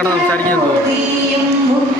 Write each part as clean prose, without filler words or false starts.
കിടന്ന് സംസാരിക്കാൻ തോന്നുന്നു.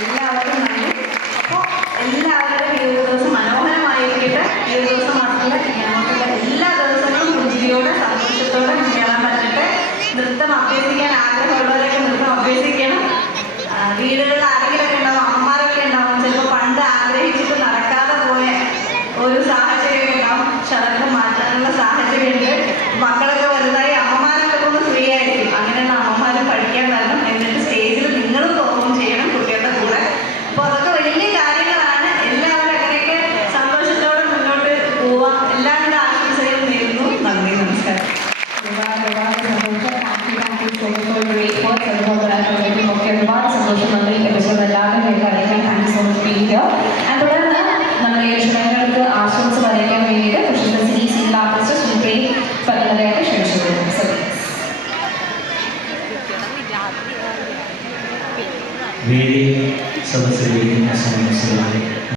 എല്ലാവരും നന്ദി. അപ്പോൾ എല്ലാവരുടെയും ഈ ഒരു ദിവസം മനോഹരമായിരിക്കട്ടെ. ഈ ഒരു ദിവസം മാത്രമല്ല, ഞങ്ങൾക്കുള്ള എല്ലാ ദിവസങ്ങളും പുഞ്ചിരിയോടെ സന്തോഷത്തോടെ മുന്നേറാൻ പറ്റട്ടെ. നൃത്തം അഭ്യസിക്കാൻ ആഗ്രഹമുള്ളവരൊക്കെ നൃത്തം അഭ്യസിക്കണം. വീടുകളിൽ ആരെങ്കിലൊക്കെ ഉണ്ടാവും, അമ്മമാരൊക്കെ ഉണ്ടാവും, ചിലപ്പോൾ പണ്ട് ആഗ്രഹിച്ചിട്ട് നടക്കാതെ പോയ ഒരു സാഹചര്യം ഉണ്ടാവും. പക്ഷെ അതൊക്കെ മാറ്റാനുള്ള സാഹചര്യമുണ്ട്. മക്കളൊക്കെ വലുതായി അമ്മമാരൊക്കെ ഒന്ന് ഫ്രീ ആയിരിക്കും. അങ്ങനെയുള്ള അമ്മമാരും പഠിക്കാൻ വരണം. എന്നിട്ട് സ്റ്റേജിൽ നിങ്ങളും പെർഫോം ചെയ്യണം കുട്ടികളുടെ കൂടെ. അപ്പോൾ അതൊക്കെ വലിയ കാര്യങ്ങളാണ്. എല്ലാവരും അങ്ങനെയൊക്കെ സന്തോഷത്തോടെ മുന്നോട്ട് പോവാം. എല്ലാവരുടെ ആശംസകളും നേരുന്നു. നന്ദി, നമസ്കാരം. ഒരുപാട് സന്തോഷം. നന്ദി. എപ്പിസോഡ് എല്ലാവരും അറിയിക്കാൻ thank you so much being here. And തുടർന്ന് നമ്മുടെ ക്ഷണങ്ങൾക്ക് ആശംസ അറിയിക്കാൻ വേണ്ടിയിട്ട് പ്രശസ്ത സിനി സീരിയൽ ആർട്ടിസ്റ്റ് ശ്രീ പരമതയായിട്ട് ക്ഷണിച്ചു വരുന്നു. വേദി സദസ്സിലിരിക്കുന്ന സമയം